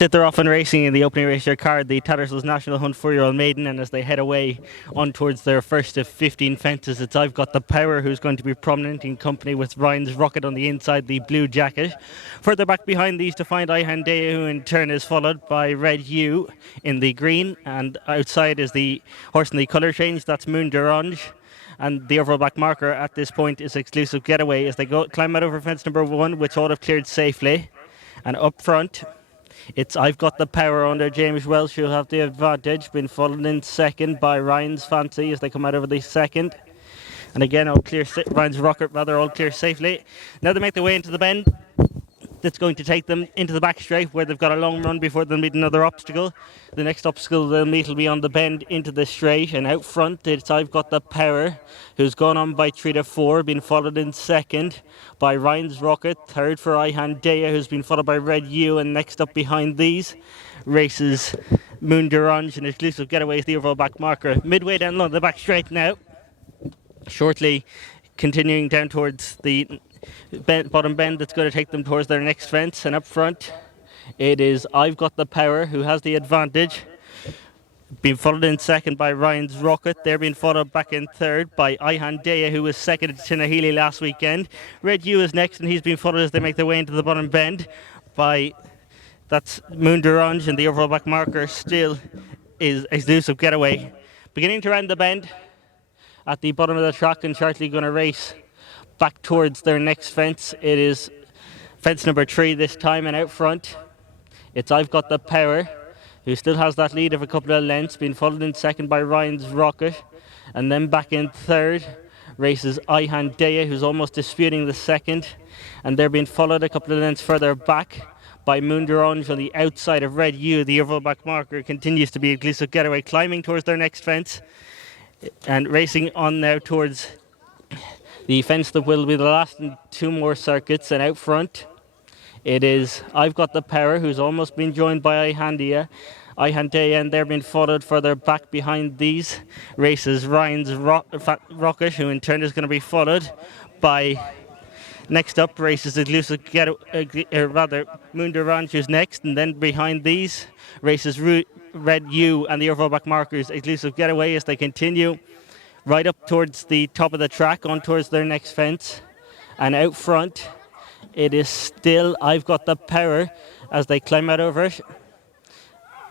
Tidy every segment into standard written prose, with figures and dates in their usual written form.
They're off and racing in the opening race of your card, the Tattersalls National Hunt 4yo Maiden, and as they head away on towards their first of 15 fences, it's I've Got the Power who's going to be prominent in company with Ryan's Rocket on the inside, the blue jacket. Further back behind these to find Ihandea, who in turn is followed by Red U in the green, and outside is the horse in the colour change, that's Moon d'Orange. And the overall back marker at this point is Exclusive Getaway as they climb out over fence number 1, which all have cleared safely. And up front, it's I've Got the Power under James Welsh, who'll have the advantage, been followed in second by Ryan's Fancy as they come out over the second. And again, Ryan's Rocket all clear safely. Now they make their way into the bend. That's going to take them into the back straight where they've got a long run before they'll meet another obstacle. The next obstacle they'll meet will be on the bend into the straight, and out front it's I've Got the Power, who's gone on by 3 to 4, been followed in second by Ryan's Rocket, third for Ihandea, who's been followed by Red U, and next up behind these races Moon d'Orange and Exclusive Getaway is the overall back marker. Midway down along the back straight now, shortly continuing down towards the bottom bend that's going to take them towards their next fence, and up front it is I've Got the Power who has the advantage, being followed in second by Ryan's Rocket. They're being followed back in third by Ihandea, who was second at Tinahely last weekend. Red U is next, and he's been followed as they make their way into the bottom bend by that's Moon d'Orange, and the overall back marker still is Exclusive Getaway. Beginning to round the bend at the bottom of the track and shortly going to race back towards their next fence. It is fence number 3 this time, and out front it's I've Got the Power, who still has that lead of a couple of lengths, being followed in second by Ryan's Rocket, and then back in third races Ihandea, who's almost disputing the second, and they're being followed a couple of lengths further back by Moon d'Orange on the outside of Red U. The overall back marker continues to be Exclusive Getaway, climbing towards their next fence and racing on now towards the fence that will be the last in 2 more circuits. And out front it is I've Got the Power, who's almost been joined by Ihandea, and they're being followed further back behind these races Ryan's Rocket, who in turn is going to be followed by next up races Exclusive Moon d'Orange, who's next, and then behind these races Red U and the overall back markers Exclusive Getaway as they continue right up towards the top of the track on towards their next fence. And out front it is still I've Got the Power as they climb out over it.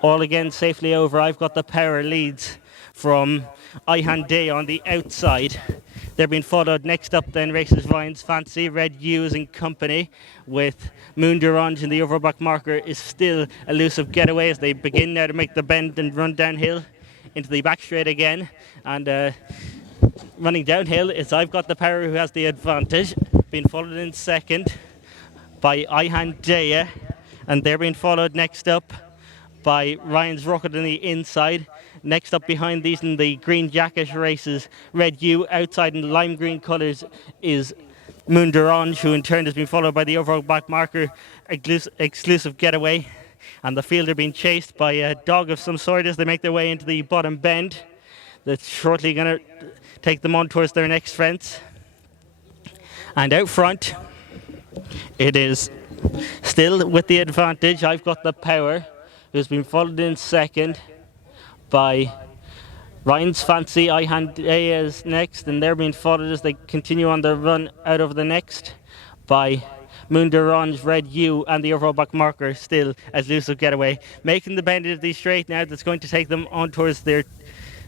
All again safely over. I've Got the Power leads from Ihandea on the outside. They're being followed next up then races Ryan's Fancy. Red U is in company with Moon d'Orange, and the overall back marker is still Exclusive Getaway as they begin now to make the bend and run downhill into the back straight again. And running downhill is I've Got the Power, who has the advantage, being followed in second by Ihandea, and they're being followed next up by Ryan's Rocket on the inside. Next up behind these in the green jacket races Red U. Outside in the lime green colours is Moon d'Orange, who in turn has been followed by the overall back marker Exclusive Getaway. And the field are being chased by a dog of some sort as they make their way into the bottom bend. That's shortly going to take them on towards their next fence. And out front it is still with the advantage I've Got the Power, who's been followed in second by Ryan's Fancy. Ihandea is next, and they're being followed as they continue on their run out of the next by Moon d'Orange, Red U, and the overall back marker still Exclusive Getaway. Making the bend into the straight now that's going to take them on towards their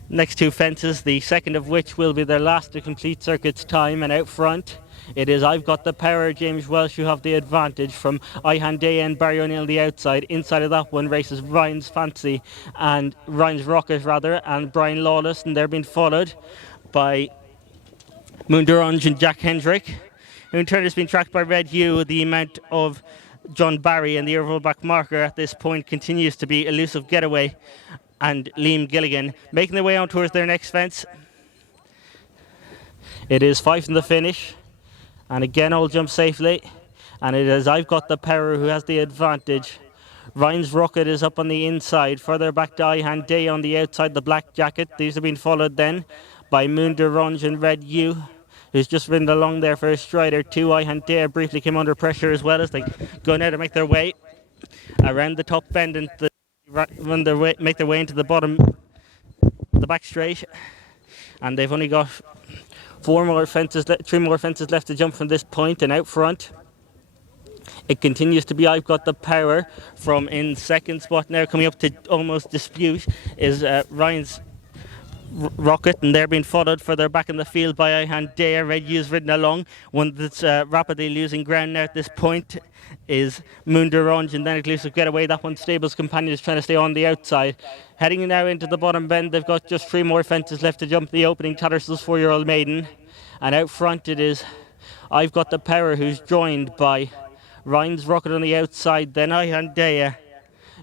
next 2 fences, the second of which will be their last to complete circuit's time. And out front it is I've Got the Power, James Welsh, who have the advantage from Ihandea and Barry O'Neill on the outside. Inside of that one races Ryan's Fancy and Ryan's Rocket and Brian Lawless, and they're being followed by Moon d'Orange and Jack Hendrick, who in turn has been tracked by Red U. The amount of John Barry, and the overall back marker at this point continues to be Exclusive Getaway and Liam Gilligan, making their way on towards their next fence. It is 5 from the finish, and again all jump safely, and it is I've Got the Power who has the advantage. Ryan's Rocket is up on the inside, further back to Ihandea on the outside, the black jacket. These have been followed then by Moon d'Orange and Red U, who's just ridden along there for a stride or two. Ihandea briefly came under pressure as well as they go now to make their way around the top bend and make their way into the back straight, and they've only got three more fences left to jump from this point. And out front, it continues to be I've Got the Power from in second spot now, coming up to almost dispute is Ryan's Rocket, and they're being followed further back in the field by Ihandea. Red U's ridden along. One that's rapidly losing ground now at this point is Moon D'Orange, and then Exclusive Getaway. That one, Stable's Companion, is trying to stay on the outside. Heading now into the bottom bend, they've got just three more fences left to jump the opening. Tattersalls 4yo Maiden, and out front it is I've Got the Power, who's joined by Ryan's Rocket on the outside, then Ihandea,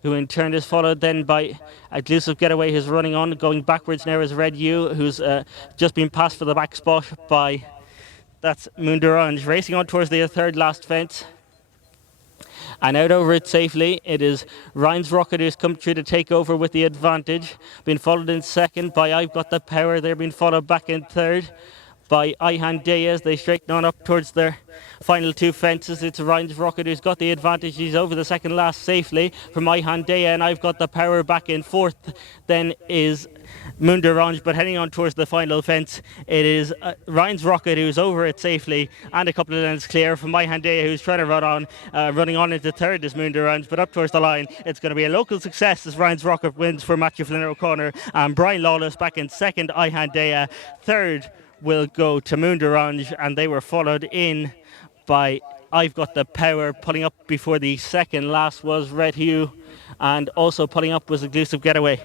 who in turn is followed then by Exclusive Getaway, who's running on. Going backwards now is Red U, who's just been passed for the back spot by, that's Moon D'Orange, racing on towards the third last fence. And out over it safely, it is Ryan's Rocket, who's come through to take over with the advantage. Been followed in second by I've Got the Power. They're being followed back in third by Ihandea as they straighten on up towards their final two fences. It's Ryan's Rocket who's got the advantage. He's over the second last safely from Ihandea, and I've Got the Power back in fourth. Then is Moon D'Orange, but heading on towards the final fence, it is Ryan's Rocket who's over it safely and a couple of lengths clear from Ihandea, who's trying to run on. Running on into third is Moon D'Orange, but up towards the line, it's going to be a local success as Ryan's Rocket wins for Matthew Flynn O'Connor, and Brian Lawless back in second. Ihandea third will go to Moon D'Orange, and they were followed in by I've Got the Power. Pulling up before the second last was Red Hue, and also pulling up was Exclusive Getaway.